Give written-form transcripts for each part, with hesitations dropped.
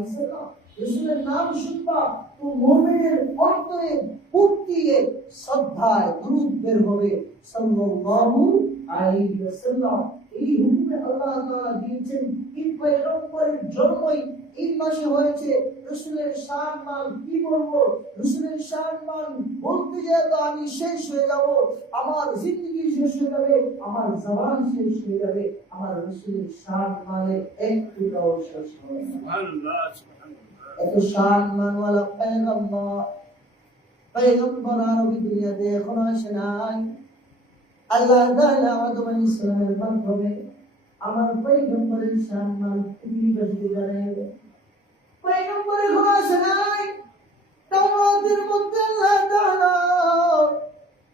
আলাইহি সাল্লাম রাসূলের নাম শুনবা তো মুমিনের অন্তরে ফুটিয়ে শ্রদ্ধায় দুরূদ বের হবে সাল্লাল্লাহু আলাইহি ওয়াসাল্লাম। এই হুকুমে আল্লাহ তাআলা দিয়েছেন এই পয়গম্বরের জন্মই এই মাসে হয়েছে। রাসূলের শান মান কি বলবো, রাসূলের শান মান বলতে গিয়ে তো আমি শেষ হয়ে যাব, আমার জিন্দগি শেষ হয়ে যাবে, আমার জবান শেষ হয়ে যাবে, আমার রাসূলের শান মানে একটুটাও শেষ হবে না। সুবহানাল্লাহ সুবহানাল্লাহ। এত শান মানওয়ালা পয়গম্বর আরবি দুনিয়াতে এখনো আসে নাই। আল্লাহ তাআলা আদম আলাইহিস সালামের মাধ্যমে আমার পয়গম্বরের শান মান পৃথিবীবাসীকে জানাইলেন। পয়গম্বর এখনো আসে নাই। তাওরাতের মধ্যে আল্লাহ তাআলা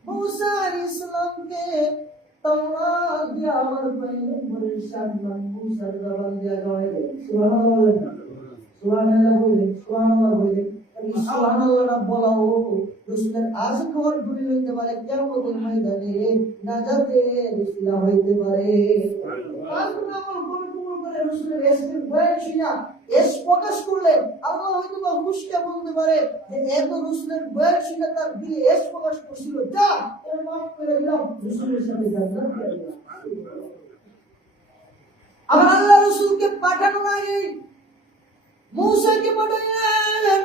মূসা আলাইহিস সালামকে তাওরাত দিয়ে আমার পয়গম্বরের শান মান মূসার জবান দিয়ে গাওয়াইলেন। সুবহানাল্লাহ সুবহানাল্লাহ বলে সুবহানাল্লাহ বলে সুবহানাল্লাহ না বলাও রাসূলের আশিক হওয়ার দূরে হইতে পারে, কিয়ামতের ময়দানে নাজাতের ওসিলা হইতে পারে। আল্লাহ কবুল করে রাসূলের ইসমের বয়ান শুনিয়া এস প্রকাশ করলে আল্লাহ হয়তো বা খুশিতে বলতে পারে যে এত রাসূলের বয়ান শুনে তার দিলে এস প্রকাশ করছিল, যা এর মাফ করে দিলাম, রাসূলের সাথে জান্নাত দিয়ে দিলাম। আবার আল্লাহ রাসূলকে পাঠানোর আগে মূসাকে পাঠাইলেন।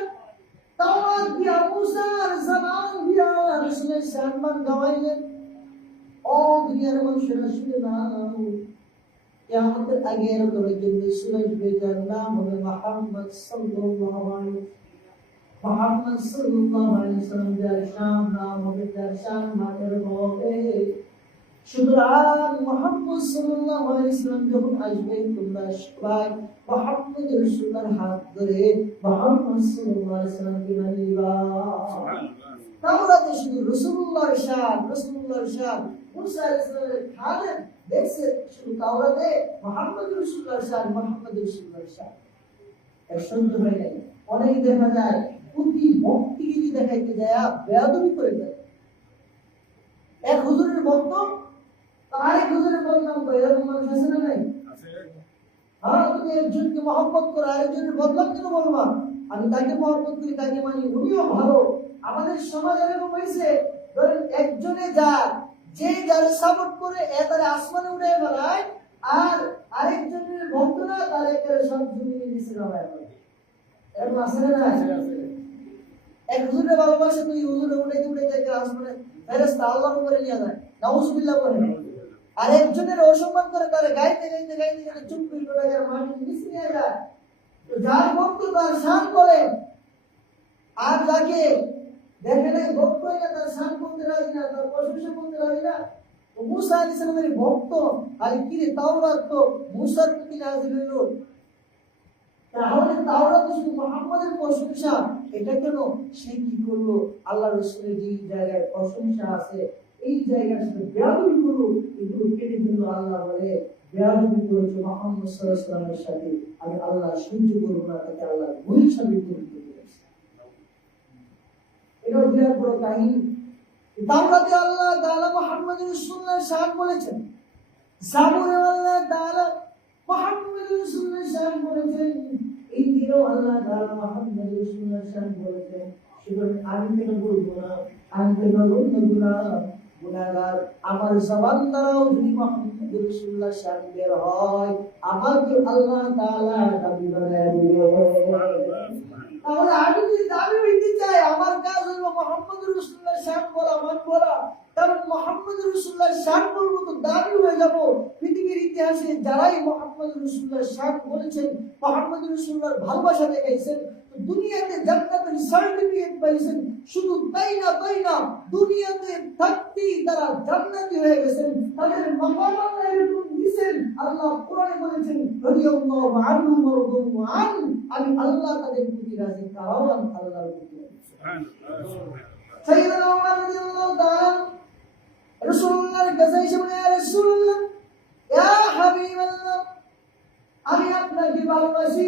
তাওরাত দিয়া মূসার জবান দিয়া রাসূলের শান মান গাওয়াইলেন। ও দুনিয়ার মানুষেরা শুনে নাও, কিয়ামতের আগে তোমাদের জন্য সূরা বেজার নাম হবে মুহাম্মদ সাল্লাল্লাহু আলাইহি মুহাম্মদ সাল্লাল্লাহু আলাইহি ওয়াসাল্লাম। যার শান নাম হবে, যার শান মানের হবে। সুতরাং মুহাম্মদ সাল্লাল্লাহু আলাইহি ওয়াসাল্লাম যখন আসবে তোমরা সবাই মুহাম্মদ রাসূলের হাত ধরে মুহাম্মদ সাল্লাল্লাহু আলাইহি ওয়াসাল্লামকে মানিবা। তাওরাতে শুধু রাসূলুল্লাহর শান, রাসূলুল্লাহর শান মূসা আলাইহিস সালামের খালেদ দেখছে, শুধু তাওরাতে মুহাম্মদ রাসূলুল্লাহর শান, মুহাম্মদ রাসূলুল্লাহর শান। এর সহ্য হয় নাই। অনেক দেখা যায় অতি ভক্তিগিরি দেখাইতে যায় বেয়াদবি করে দেয়। এক হুজুরের ভক্ত আরেক হুজুরের বদনাম করে, এরকম মানুষ আছে না নাই? হ্যাঁ, তুমি একজনকে মহব্বত করো, আরেকজনের বদনাম কেন বলবা? আমি তাকে মহব্বত করি, তাকে মানি, উনিও ভালো। আমাদের সমাজ এরকম হয়েছে, ধরেন একজনে যে যার সাপোর্ট করে তারা আসমানে উঠে বেড়ায়, আর আরেকজনের ভক্তরা তার একেবারে সব জমিয়ে নিচে নামায় ফেলে। এরকম আছে না নাই? এক হুজুরের ভালোবাসে তুই হুজুরে উঠাইতে উঠাইতে আসমানে ফেরেশতা আল্লাহর উপরে নিয়ে যায়, নাউজুবিল্লাহ বলে। আর একজনের অসম্মান করে তার গাইতে গাইতে গাইতে গাইতে চুপ করে টাকার মাটি নিচে নিয়ে যায়। তো যার ভক্ত তার শান করে, আর যাকে দেখে নাই ভক্ত হয়ে তার শান করতে রাজি না, তার প্রশংসা করতে রাজি না। তো মূসা আলাইহিস সালামের ভক্ত আর কি রে তাওরাত তো মূসার প্রতি নাযিল হলো, তাহলে তাওরাত শুধু মুহাম্মদের প্রশংসা, এটা কেন? সে কি করলো? আল্লাহ রাসূলের যে জায়গায় প্রশংসা আছে এই জায়গার সাথে বেয়াদবি করলো, এগুলো কেটে দিল। আল্লাহ বলে বেয়াদবি করেছে মুহাম্মদ সাল্লাল্লাহু আলাইহি ওয়াসাল্লামের সাথে, আমি আল্লাহ সহ্য করব না, তাকে আল্লাহ ভুল সাবিত করতে পেরেছে। এটা বিরাট বড় কাহিনী। তাওরাতে আল্লাহ তাআলা মুহাম্মদ রাসূলুল্লাহর শান বলেছেন, জাবুরে আল্লাহ তাআলা মুহাম্মদ রাসূলুল্লাহর শান বলেছেন, ইনজিলেও আল্লাহ তাআলা মুহাম্মদ রাসূলুল্লাহর শান বলেছেন। সুতরাং আমি কেন বলবো না? আমি কেন বলবো না? গুনাহগার আমার জবান দ্বারাও যদি মুহাম্মদ রাসূলুল্লাহর শান বের হয়, আমাকে আল্লাহ তাআলা দাবি বানায় দিবে। তাহলে আমি যদি দাবি হইতে চাই, আমার কাজ হলো মুহাম্মদ রাসূলুল্লাহর শান বলা, মান বলা। কারণ মুহাম্মদ রাসূলুল্লাহর শান বলবো তো দাবি হয়ে যাব। পৃথিবীর ইতিহাসে যারাই মুহাম্মদ রাসূলুল্লাহর শান বলেছেন, মুহাম্মদ রাসূলুল্লাহর ভালোবাসা দেখাইছেন, দুনিয়াতে জান্নাতের সার্টিফিকেট পাইছেন। শুধু তাই না, দুনিয়াতে থাকতেই তারা জান্নাতি হয়ে গেছেন। তাদের মাকাম আল্লাহ এরকম দিয়েছেন। আল্লাহ কোরআনে বলেছেন, রাদিয়াল্লাহু আনহু ওয়া রাদু আন, আমি আল্লাহ তাদের প্রতি রাজি, তারাও আমি আল্লাহর প্রতি রাজি। সুবহানাল্লাহ। সাইয়্যিদুনা ওমর রাদিয়াল্লাহু তাআলা রাসূলুল্লাহর কাছে এসে বলে, ইয়া রাসূলুল্লাহ, ইয়া হাবিবাল্লাহ, আমি আপনাকে ভালোবাসি,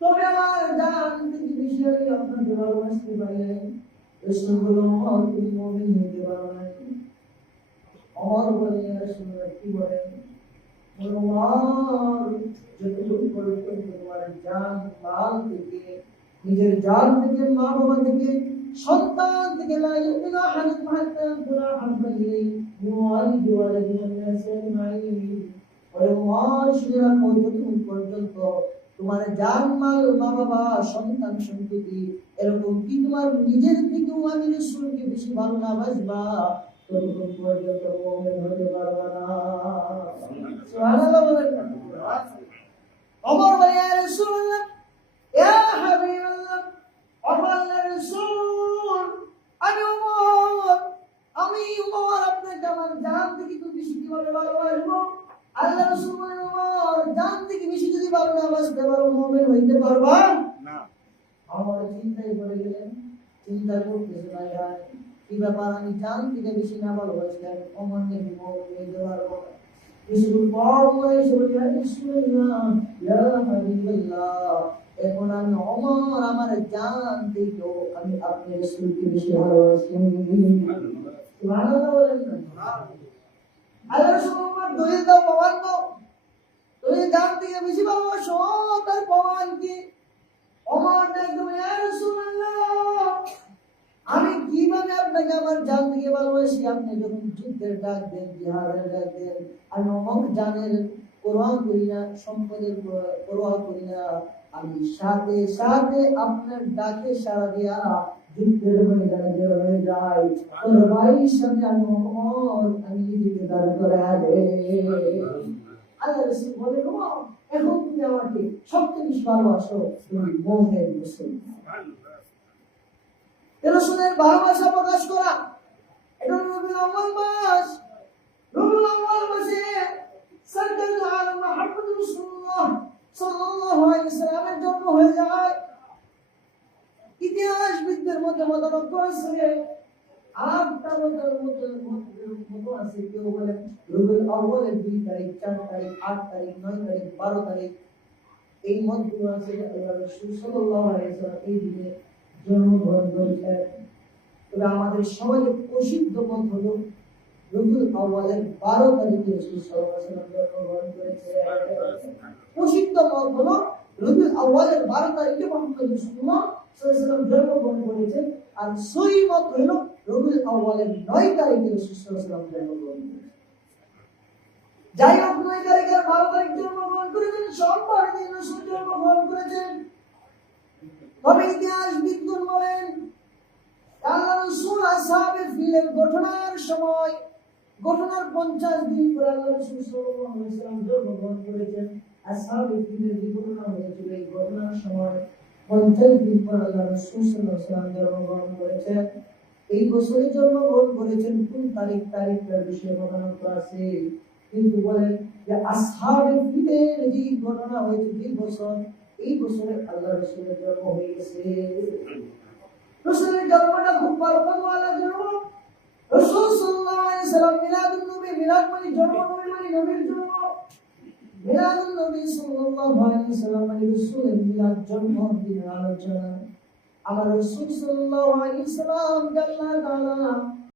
তবে আমার জান থেকে বেশি আমি আপনাকে ভালোবাসতে পারি না। রাসূল বললেন, তুমি মুমিন হতে পারো না। ওমর বলে, ইয়া রাসূলুল্লাহ, কি বলেন? যতটুকু পর্যন্ত তোমার জান মাল থেকে, নিজের জান থেকে, মা বাবা থেকে, সন্তান থেকে, লা ইলাহা হাত্তা তুরা হাব্বাইহি ওয়ালিদি ওয়ালাদি ওয়ান্নাস আজমাইন। ওরে মাশিরা যতটুকু পর্যন্ত তোমার জান মাল, মা বাবা, সন্তান সন্ততি, এরকম কি তোমার নিজের থেকেও আমি রাসূলকে বেশি ভালো না বাসবা, ততক্ষণ পর্যন্ত মুমিন হতে পারবা না। সুবহানাল্লাহ বলেন না? ওমর বলে, ইয়া রাসূলুল্লাহ, ইয়া হাবিবাল্লাহ, আল্লাহর রাসূল, আমি ওমর আপনাকে আমার জান থেকে তো বেশি কিভাবে ভালোবাসবো? আল্লাহ রাসূল বলেন, ওমর, জান থেকে বেশি যদি ভালো না বাসতে পারো, মুমিন হইতে পারবা না। আমার চিন্তায় পড়ে গেলেন, চিন্তা করতেছে না, কি ব্যাপার, আমি জান থেকে বেশি না ভালোবাসলে ওমরকে মুমিন হইতে পারবো না। রাসূল পাওয়ায় বলে, ইয়া রাসূলুল্লাহ, ইয়া হাবিবাল্লাহ, এখন আমি ওমর আমার জান থেকেও আমি আপনার রাসূলকে বেশি ভালোবাসি। সুবহানাল্লাহ বলেন না? আল্লাহ রাসূল ওমর দলিল দাও, প্রমাণ দাও, তুমি জান থেকে বেশি ভালোবাসো, তার প্রমাণ কি? ওমর একদম, ইয়া রাসূলুল্লাহ, আমি কিভাবে আপনাকে আমার জান থেকে ভালোবাসি? আপনি যখন যুদ্ধের ডাক দেন, জিহাদের ডাক দেন, আমি অমুক জানের পরোয়া করি না, সম্পদের পরোয়া করি না, আমি সাথে সাথে আপনার ডাকে সাড়া দিয়া যুদ্ধের ময়দানে বের হয়ে যাই। তোর ভাইয়ের সামনে আমি ওমর, আমি নিজেকে দাঁড় করায় দেই। আল্লাহ রাসূল বলে, ওমর, এখন তুমি আমাকে সবচেয়ে বেশি ভালোবাসো, তুমি মুমিন মুসলমান। রাসূলের ভালোবাসা প্রকাশ করা, এটা রবিউল আউয়াল মাস। রবিউল আউয়াল মাসে সরকারুল আলম মুহাম্মদ রাসূলুল্লাহ সাল্লাল্লাহু আলাইহি ওয়াসাল্লামের জন্ম হয়ে যায়। ইতিহাসবিদদের মধ্যে মতানৈক্য আছে, 8টা মত আছে। কেউ বলেন রবিউল আউয়ালের 2 তারিখ, 4 তারিখ, 8 তারিখ, 9 তারিখ, 12 তারিখ, এই মতগুলো আছে। আল্লাহ রাসূল সাল্লাল্লাহু আলাইহি ওয়াসাল্লাম এই দিনে জন্মগ্রহণ করেছেন। তবে আমাদের সমাজে প্রসিদ্ধ মত হলো রবিউল আউয়ালের 12 তারিখে রাসূল সাল্লাল্লাহু আলাইহি ওয়াসাল্লাম জন্মগ্রহণ করেছেন। প্রসিদ্ধ মত হলো রবিউল আউয়ালের 12 তারিখে মুহাম্মদ রাসূলুল্লাহ সাল্লাল্লাহু আলাইহি ওয়াসাল্লাম জন্মগ্রহণ করেছেন। আর সহিহ মত হলো রবিউল আউয়ালের 9 তারিখে রাসূল সাল্লাল্লাহু আলাইহি ওয়াসাল্লাম জন্মগ্রহণ করেছেন। যাই হোক, 9 তারিখ আর 12 তারিখ জন্মগ্রহণ করেছেন, সোমবার দিন রাসূল জন্মগ্রহণ করেছেন। তবে ইতিহাসবিদগণ বলেন, আল্লাহ রাসূল আসহাবে ফিলের ঘটনার সময়, ঘটনার 50 দিন পর আল্লাহ রাসূল সাল্লাল্লাহু আলাইহি ওয়াসাল্লাম জন্মগ্রহণ করেছেন। আসহাবে ফিলের যে ঘটনা হয়েছিল, এই ঘটনার সময় 50 দিন পর আল্লাহ রাসূল সাল্লাল্লাহু আলাইহি ওয়াসাল্লাম জন্মগ্রহণ করেছেন। এই বছরে জন্মগ্রহণ করেছেন, কোন তারিখটার বিষয়ে মতানৈক্য আছে, কিন্তু বলেন যে আসহাবে ফিলের যে ঘটনা হয়েছে যে বছর, এই বছরে আল্লাহ রাসূলের জন্ম হয়ে গেছে। রাসূলের জন্মটা খুব বরকতওয়ালা জন্ম। রাসূল সাল্লাল্লাহু আলাইহি ওয়াসাল্লাম মিলাদুন নবী, মিলাদ মানে জন্ম, নবী মানে নবীর জন্ম। মিলাদুন নবী সাল্লাল্লাহু আলাইহি ওয়াসাল্লাম মানে রাসূলের মিলাদ, জন্মদিনের আলোচনা। আমার রাসূল সাল্লাল্লাহু আলাইহি ওয়াসাল্লাম আল্লাহ তাআলা